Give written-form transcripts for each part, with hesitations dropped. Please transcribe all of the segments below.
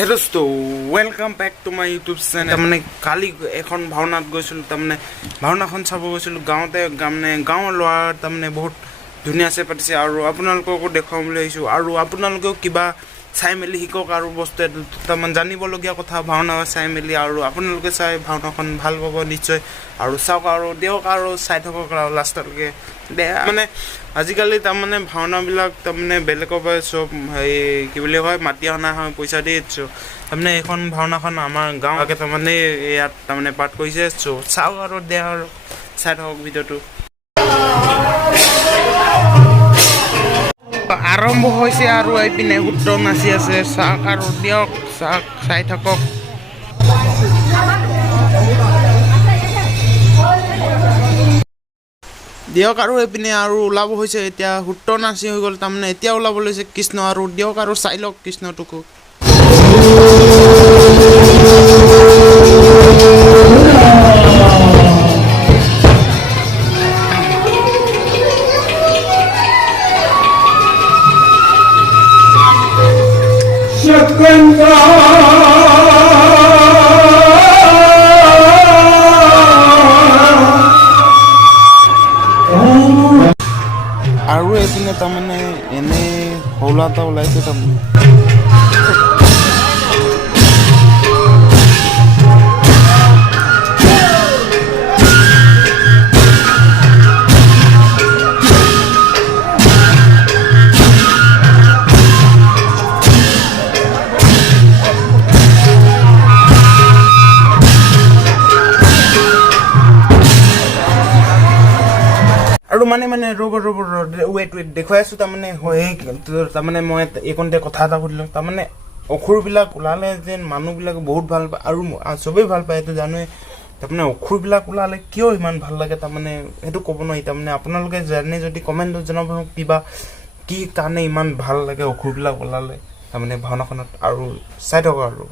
hello दोस्तों welcome back to my YouTube channel तमने काली এখন ভাওনাত গৈছিল তমনে ভাওনাখন চাব গৈছিল গাঁৱতে গাঁৱৰ লোৱা তমনে বহুত ধুনিয়াছে পাতিছে আৰু আপোনালোককো দেখাম বুলি আহিছো আৰু আপোনালোকেও কিবা চাই মেলি হিকক আৰু বস্তু তমন জানিবলগীয়া কথা ভাওনা চাই মেলি আৰু আপোনালোকে চাই ভাওনাখন ভাল পাব নিশ্চয় আৰু চাওক আৰু দেওক আৰু চাই থাকক আৰু লাষ্টলৈকে মানে আজিকালি তাৰমানে ভাওনাবিলাক তাৰমানে বেলেগৰ পৰা চব এই কি বুলি কয় মাতি অনা হয় পইচা দি তাৰমানে এখন ভাওনাখন আমাৰ গাঁৱকে তাৰমানে ইয়াত তাৰমানে পাঠ কৰিছে চাওক আৰু দেওক আৰু চাই থাকক ভিডিঅ'টো আৰম্ভ হৈছে আৰু এইপিনে সূত্ৰ নাচি আছে চাওক আৰু দিয়ক চাওক চাই থাকক দিয়ক আৰু এইপিনে আৰু ওলাব হৈছে এতিয়া সূত্ৰ নাচি হৈ গ'ল তাৰমানে এতিয়া ওলাব লৈছে কৃষ্ণ আৰু দিয়ক আৰু চাই লওক কৃষ্ণটোকো আৰু এইপিনে তাৰমানে এনে হৌলা এটা ওলাইছে তাৰমানে আৰু মানে ৰ'ব ৱেইট দেখুৱাই আছোঁ তাৰমানে মই এইকণতে কথা এটা সুধিলোঁ তাৰমানে অসুৰবিলাক ওলালে যেন মানুহবিলাক বহুত ভাল পায় আৰু চবেই ভাল পায় এইটো জানোৱে তাৰমানে অসুৰবিলাক ওলালে কিয় ইমান ভাল লাগে তাৰমানে সেইটো ক'ব নোৱাৰি তাৰমানে আপোনালোকে জানে যদি কমেণ্টত জনাব কিবা কি কাৰণে ইমান ভাল লাগে অসুৰবিলাক ওলালে তাৰমানে ভাওনাখনত আৰু চাই থাকক আৰু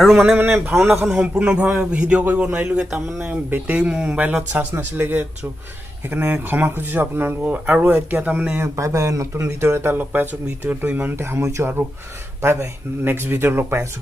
আৰু মানে ভাওনাখন সম্পূৰ্ণভাৱে ভিডিঅ' কৰিব নোৱাৰিলোঁগৈ তাৰমানে বেটেৰী মোৰ মোবাইলত চাৰ্জ নাছিলেগৈ চ' সেইকাৰণে ক্ষমা খুজিছোঁ আপোনালোকক আৰু এতিয়া তাৰমানে বাই বাই নতুন ভিডিঅ' এটা লগ পাই আছোঁ ভিডিঅ'টো ইমানতে সামৰিছোঁ আৰু বাই বাই নেক্সট ভিডিঅ'ত লগ পাই আছোঁ